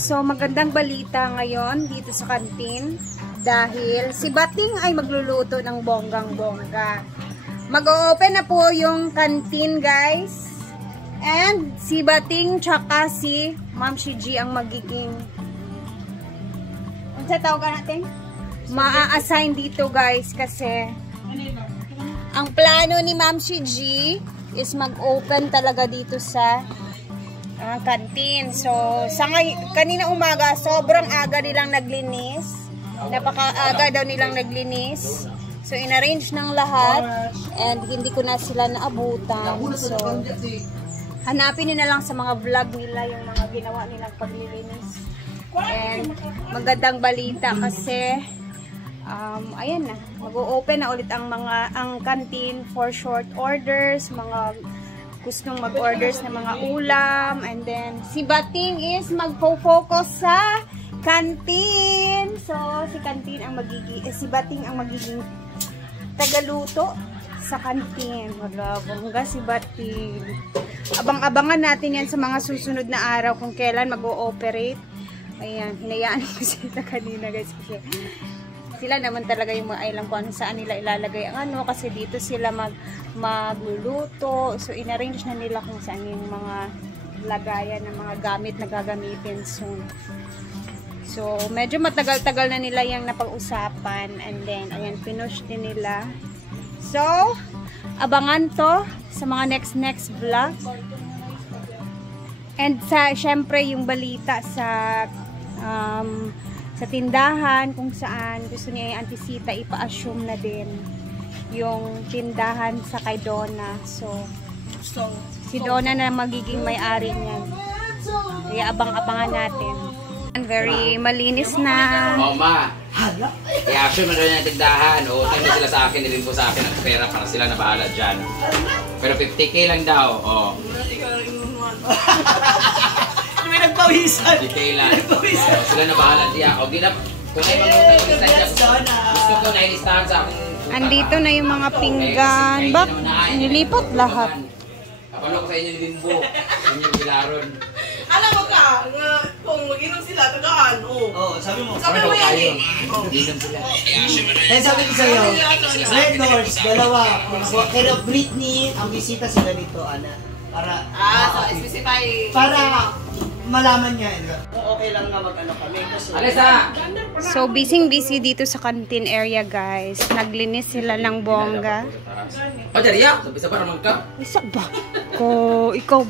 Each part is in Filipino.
So, magandang balita ngayon dito sa kantin dahil si Bating ay magluluto ng bonggang-bongga. Mag-o-open na po yung kantin, guys. And si Bating tsaka si Ma'am Shiji ang magiging ano sa tawagan natin? Ma-assign dito, guys, kasi ang plano ni Ma'am Shiji is mag-open talaga dito sa kantin. So, kanina umaga, sobrang aga nilang naglinis. Napaka-aga daw nilang naglinis. So, in-arrange ng lahat. And hindi ko na sila naabutan. So, hanapin nyo na lang sa mga vlog nila yung mga ginawa nilang paglilinis. And, magandang balita kasi ayan na. Mag-o-open na ulit ang kantin for short orders, mga gustong mag-orders ng mga ulam, and then si Bating is magpo-focus sa kantin. So si kantin ang si Bating ang magiging tagaluto sa kantin. Wala, bongga si Bating. Abang-abangan natin yan sa mga susunod na araw kung kailan mag-o-operate. Ayan, hinayaan ko sila kanina, guys, kasi sila naman talaga yung alam ko ano saan nila ilalagay ang ano, kasi dito sila magluluto. So inarrange na nila kung saan yung mga lagayan ng mga gamit na gagamitin soon. So medyo matagal-tagal na nila yung napag-usapan, and then ayan, pinush din nila. So abangan to sa mga next vlog. And syempre yung balita sa tindahan, kung saan gusto niya yung antisita, ipa-assume na din yung tindahan sa kay Donna. So si Donna na magiging may-ari niyan. Kaya abang-abangan natin. Very malinis na. Ma, i-assume na doon yung tindahan. O, tayo sila sa akin, nilin po sa akin ang pera para sila na bahala dyan. Pero 50K lang daw. O. May nagpawisan. Detailan. Sila na bahala diya. O, ginap. Kung ay gusto ko na ilistahan sa akong... Andito na yung mga pinggan. Bak, nilipat lahat. Kapalo ko sa inyo ni Bimbo. Inyong bilaron. Alam mo ka, kung mag-inom sila, tagaan. Oo, sabi mo. Sabi mo yan. Inom sila. Kaya sabi ko sa'yo, Red Doors, dalawa. Pero Britney, ang bisita sila dito, Ana. Para... so specify... Para malaman niya. Okay lang nga mag-ano kami. Alisa! So busy dito sa canteen area, guys. Naglinis sila ng bongga. O, Jariya! Sabi sa para naman ka. Isa ba? Ikaw.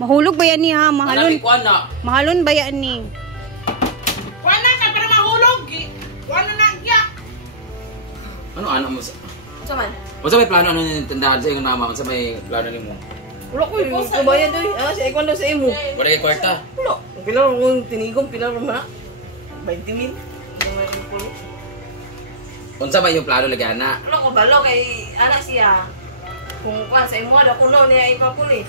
Mahulog ba yan ni ha? Mahalon ba yan ni? Wala ka para mahulog. Wala na kya. Ano mo sa... Sa man? Masa may plano ano yung tindahan sa iyong mama? Masa may plano niyo mo? Wala ko yung kabayan doy. Si Ekwan daw sa imo. Wala kay kwarta? Wala. Pilar kong tinigong, pilar na. 20,000. Unsa ba yung plano lagi, ana? Wala ko balo kay anak siya. Kung kwan sa imo ada kuno niya ipapuli.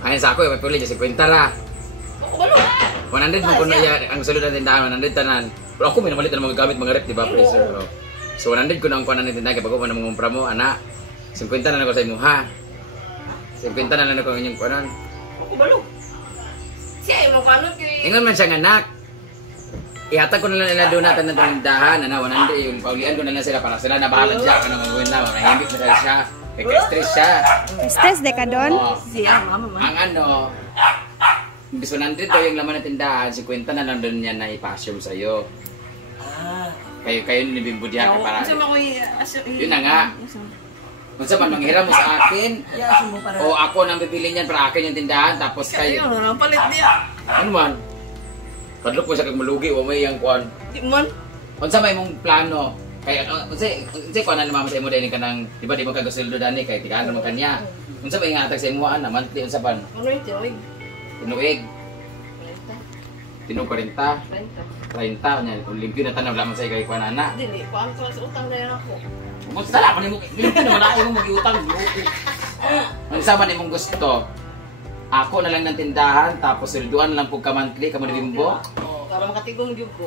Ayan sa ako, may puli, 50 ra. Ako balo. 100 mo kuno ya ang sulod ng tindahan, 100 tanan. Pero ako may namalit na mga gamit, mga rep, di ba, freezer. So 100 ko na ang kunan ng tindahan, kaya bago mo na mangumpra mo, ana. 50 na ako sa imo, ha? 50 na lang ako inyong kunan. Ako balo. Siya yung kanon kay... Ingon man siyang anak. Ihatag ko na lang nila doon natin ng tindahan, ana, 100 yung paulian ko na lang sila para sila na bahala dyan, ano magawin na, mahimik na dahil siya. Stress siya. Stress de ka doon? Siya, mama. Ang ano, bis 100 daw yung laman ng tindahan, 50 na lang doon niya na ipa-assume sa'yo. Kayo ni Bimbo diya ka para... Yun na nga. Kung saan man, manghiram mo sa akin, o ako nang bibili niyan para akin yung tindahan, tapos kayo. Ayun, napalit niya. Ano man? Padlok ko siya kag malugi, o may yung kuhan. Di man. Kung saan may mong plano, kaya kasi kuha na naman sa imo dahil ka ng, di ba di mo kagasildo dani, kaya tigaan naman kanya. Kung saan may ingatag sa imuan na, monthly, kung saan pan? Ano yung tinuig? Tinuig. Tinug 40. 30. Kung limpyo na tanaw, lamang sa'yo kay kuha na anak. Dili, paano ko sa utang na yan ako? Magstala ko ni mo, limpyo naman ayaw mo mag-iutang. Ang sama ni mong gusto, ako na lang ng tindahan, tapos silduan lang po ka monthly, kamo ni Bimbo. Para makatigong jug ko.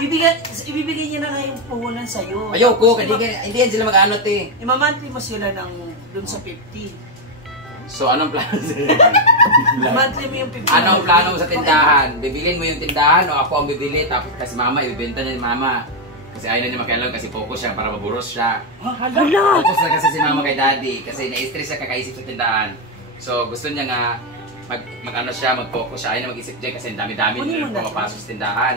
Ibibigay niya na nga yung puhunan sa'yo. Ayaw ko, hindi yan sila mag-ano te. Imamantli mo sila ng dun sa 50. So, anong plano? Monthly mo yung 50. Anong plano mo sa tindahan? Bibilin mo yung tindahan o ako ang bibili? Tapos kasi mama, ibibenta niya ni mama. Kasi ayaw na niya makialam kasi focus siya para maburos siya. Focus na kasi si mama kay daddy kasi na-stress siya kakaisip sa tindahan. So, gusto niya nga mag-ano siya, mag-focus siya. Ayaw na mag-isip dyan kasi dami-dami na pumapasok sa tindahan.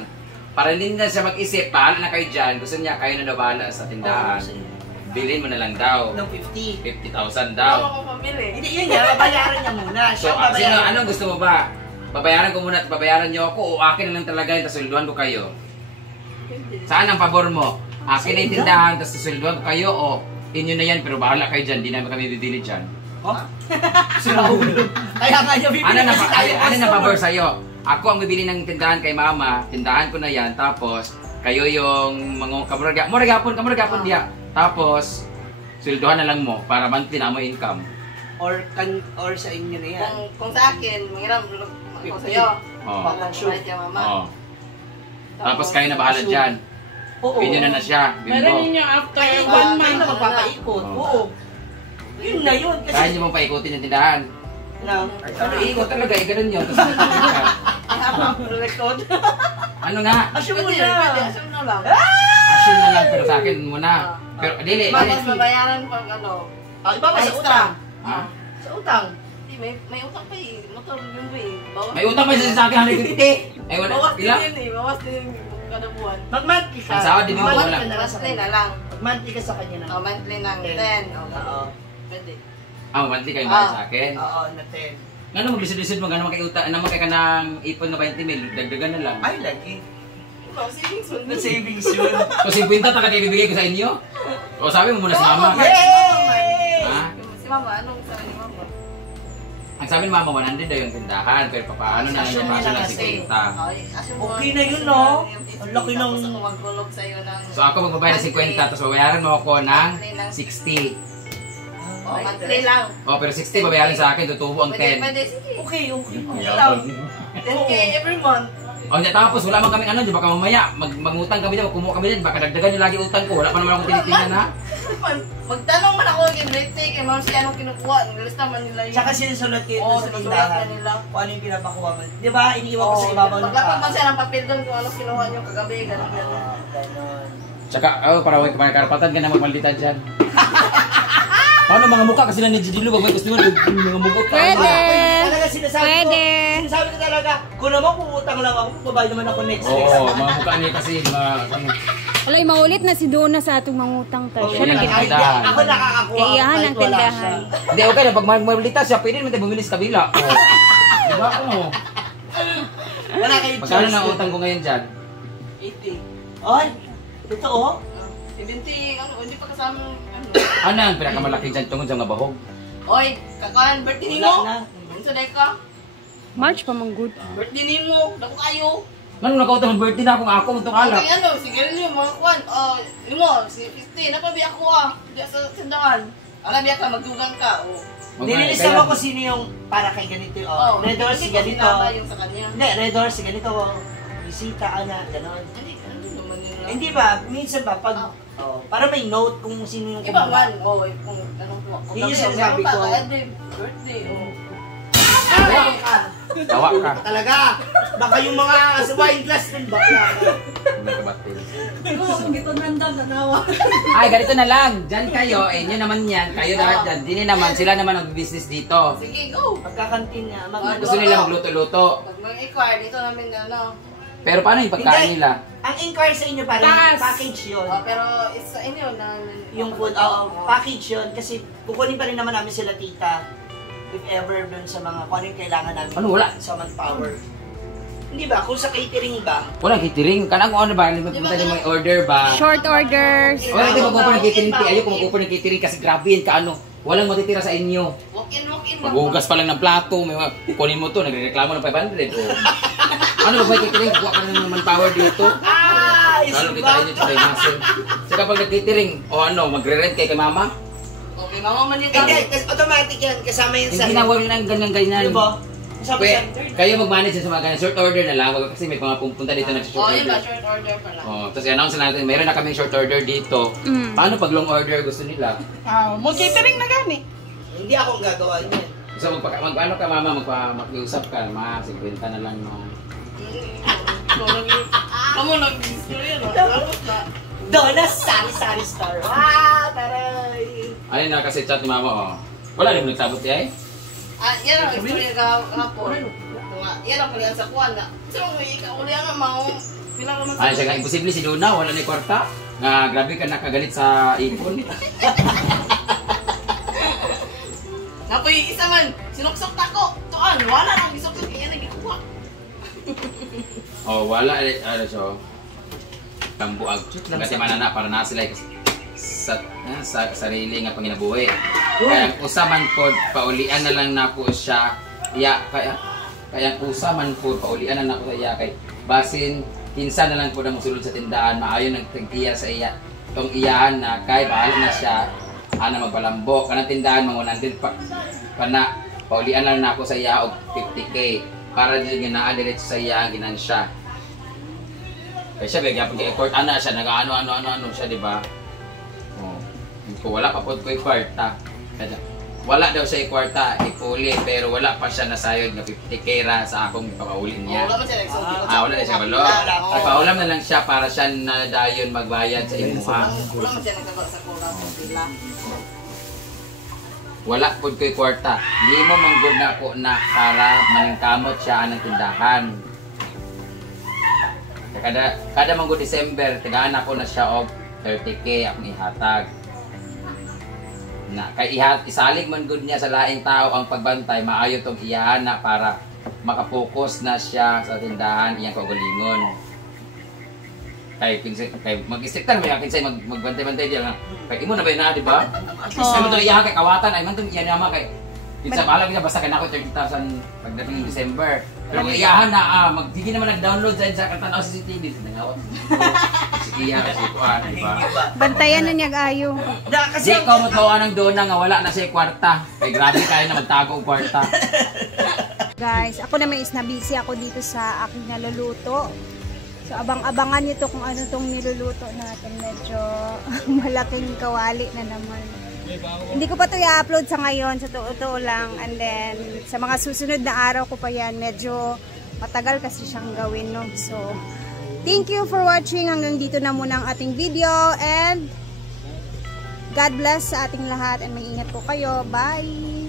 Para hindi na siya mag-isip, pahala na kayo dyan. Gusto niya kayo na nabala sa tindahan. Bilhin mo na lang daw. Ng 50. 50,000 daw. Ako pamili. Hindi, yun nga, babayaran niya muna. So, anong gusto mo ba? Babayaran ko muna at babayaran niyo ako o akin na lang talaga yung tasulduhan ko kayo? Saan ang pabor mo? Akin na yung tindahan, tapos tasulduhan ko kayo o inyo na yan pero bahala kayo dyan, di naman kami bibili dyan. Oh? Siraulo. Kaya nga niya bibili kasi tayo. Ano na pabor sa'yo? Ako ang bibili ng tindahan kay mama, tindahan ko na yan, tapos kayo yung mga kamuragapon diya. Tapos, sweldohan na lang mo para monthly na mo income. Or sa inyo na yan. Kung sa akin, manghiram ako sa'yo. Oo. Right ya, mama. Oo. Tapos kayo na bahala dyan. Oo. Binyo na siya. Meron Bimbo. ninyo after Kayo 1 month. na magpapaikot. Oo. Yun na yun. Kaya Kasi, niyo mong paikutin yung tindahan. Ano, ikot talaga, ganun yun. Record. Ano nga? assume mo Pwede, na. assume na lang. Assume na lang, pero sa akin muna. Pero, dili. Tapos mabayaran pag ano. Iba ba sa extra. utang? Ha? Sa utang. Hindi, may utang pa eh. Motor yung ba eh. Bawas. May utang pa siya sa akin, 150. Ay, wala. Bawas din Pila? yun eh. Bawas din yung kada buwan. Mag-monthly ka. Ang sahod, di mo Mag-monthly wala. ka na lang sa Monthly kanya. na lang. Mag-monthly ka sa kanya na. Oh, monthly ng 10. Oo. Pwede. Monthly kayo ba sa akin? Oo, na 10. Ano mag-lisod-lisod mo, gano'n makiuta, ano ka ng ipon na 20 mil, dagdagan na lang. Ay, lagi. Ito, savings mo. Savings yun. So, 50 talaga ibibigay ko sa inyo? O sabi mo muna sa mama. Yay! Ha? Si mama, anong sabi ni mama? Ang sabi ni mama, 100 daw yung tindahan, pero paano na lang yung pasok ng 50. Okay na yun, no? Ang laki ng... Gusto ko magkulog sa'yo ng... So ako magbabayad ng 50, tapos babayaran mo ako ng 60. Oh, monthly lang. O, pero 60 babayaran sa akin, tutubo ang 10. Pwede, sige. Okay. Yabang. 10K every month. O, tapos wala man kaming ano, di baka mamaya, mangutang kami dyan, kumuha kami dyan, baka dagdagan nyo lagi utang ko, wala pa naman akong tinitingnan ha. Magtanong man ako kay Brete, kay Ma'am siya anong kinukuha, nilista man nila yun. Tsaka sinusulat kayo Oo, sa sinusulat tindahan. na nila. Kung ano yung pinapakuha mo. Di ba? Iniiwan ko sa ibabaw ng Maglapag man siya ng papel doon kung ano kinuha niyo kagabi, gano'n. Ganon. Tsaka, para may karapatan ka na magmalitan dyan. Paano mga mukha kasi lang ni Gidilo, wag may gusto mo, mga mukha ka. Pwede. Talaga sinasabi Pwede. ko. Sinasabi ko talaga, kung naman pumutang lang ako, babayad naman ako next week. Oo, mga mukha niya kasi, mga, Wala, maulit na si Donna sa atong mangutang tayo. Siya Yan ang naging tindahan. Ako nakakakuha. Kaiyahan kahit ng wala tindahan. siya. Hindi, okay na. Pag mamalitan siya, pwede naman tayo bumili sa kabila. Oh. Diba? Ano? Wala kayong Magkano choice. na utang ko ngayon dyan? 80. Ay, ito oh. 70, ano, hindi pa kasama, ano. Ano ang pinakamalaki dyan tungkol sa mga bahog? Oy, kakaan, birthday Wala mo. na. Unsa day ka? March pa mang good. Birthday mo, dako kayo. Nang nakautang ng birthday na akong ako, itong alak. Okay, ano, sige niyo, mga kwan. Limo, si 50, napabi ako Diya sa tindahan. Alam niya ka, magdugang ka. Nililista mo kung sino yung para kay ganito. Oh, Red Doors, si ganito. Yung sa kanya. Hindi, Red Doors, si ganito. Bisita ka na, gano'n. Hindi, ano naman yun lang. Hindi ba, minsan ba, pag, para may note kung sino yung Iba man, kung anong po. Yun yung sinasabi ko. Birthday, Tawa ka. Talaga, baka yung mga sa wine glass din, bakla ka. Ay, ganito na lang. Diyan kayo, inyo naman yan. Kayo lahat dyan. Dini naman, sila naman ang business dito. Sige, go. Magkakantin niya, Gusto nila magluto-luto. Pag mag-inquire, dito namin ano. Pero paano yung pagkain nila? Ang inquire sa inyo parang Taas. package yun. Pero it's sa inyo na. Yung food, package yun. Kasi kukunin pa rin naman namin sila tita. If ever dun sa mga kung ano yung kailangan namin. Ano, wala? Sa manpower. Hindi ba? Kung sa catering ba? Walang catering. Kanang ano ba? Magpunta din may order ba? Short orders. O, hindi mag-open ng catering. Ayoko mag-open ng catering kasi grabe yan kaano. Walang matitira sa inyo. Walk-in lang. Maghugas pa lang ng plato. May mga, kunin mo to, nagreklamo ng 500. O. Ano ba may catering? Kuha ka na ng manpower dito. Ano kitain nyo sa muscle? So kapag nag-catering, o ano, magre-rent kay mama? Okay, mama man yung Hindi, kasi automatic yan. Kasama yan sa... Hindi na wala nang ganyan-ganyan. Di ba? Kasama Pwe, sa... kayo mag-manage sa mga ganyan. Short order na lang. Wag kasi may mga pupunta dito na short yun ba, order. short order pala. Oh, tapos i-announce natin, mayroon na kaming short order dito. Paano pag long order gusto nila? Mo catering na gani. Hindi ako ang gagawa niyan. So mag-ano ka mama, mag-usap ka, mga 50 na lang no. Kamu nag-istorya no? Tapos na. Donna, sari-sari star. Ah, taray. Ano na kasi chat ni mama oh. Wala rin nagsabot eh. Yan ang istorya kahapon. Yan ang palihan sa kuwan na. Sino mo ikauli nga mau. Ano siya nga, imposible si Donna, wala ni kwarta. Nga grabe ka nakagalit sa ipon. Napoy isa man, sinuksok na ko. Tuan, wala nang isuksok kaya nagikuha. Oh, wala ano siya. Kambuag. Kasi manana para na sila sa sarili nga panginabuhi. Kaya usaman po paulian na lang na po siya. Kaya usaman po paulian na po siya kay basin kinsa na lang po na musulod sa tindahan maayon nagtagtiya sa iya tong iyahan na kay bahala na siya ana magpalambo kanang tindahan mangunandil pa kana paulian lang na ako sa iya og 50k para din nga naa diretso sa iya ang ginansya. Kaya siya bigyan pag i-court ana siya nag-ano siya di ba? Oh. Kung wala pa pod ko i-kwarta. Wala daw siya i-kwarta, ipuli pero wala pa siya nasayod nga 50k ra sa akong papaulin niya. Wala man siya nagsulti. Wala na siya balo. Nagpaulam na lang siya para siya na dayon magbayad sa imuha. Wala man siya nagsagot sa kulang sa pila. Wala pod ko'y kwarta. Hindi mo manggod na ako na para maningkamot siya ng tindahan. Kada manggod December, tigaan ako na siya og 30k akong ihatag. Na kay isalig man gud niya sa laing tao ang pagbantay, maayo tong iyahan na para makapokus na siya sa tindahan iyang kaugalingon. Kay mag-istriktan mo kinsay magbantay-bantay diyan. Kay imo na ba na di ba? At least naman to iyahan kay kawatan ay man tong iyan naman kay kinsa bahala kita basta kanako 30,000 pagdating ng December. Pero kung iyahan na magdigi naman nag-download sa katanaw sa CCTV nangawat. Sige yan kasi kuan di ba? Bantayan na niya ayo. Kasi ikaw matawa ng Donna nga wala na siya kwarta. Kay grabe kayo na magtago og kwarta. Guys, ako naman is na-busy ako dito sa aking naluluto. So abang-abangan niyo to kung ano tong niluluto natin. Medyo malaking kawali na naman. Hindi ko pa to i-upload sa ngayon, sa totoo lang. And then, sa mga susunod na araw ko pa yan, medyo matagal kasi siyang gawin, no? So, thank you for watching. Hanggang dito na muna ang ating video. And, God bless sa ating lahat. And mag-ingat po kayo. Bye!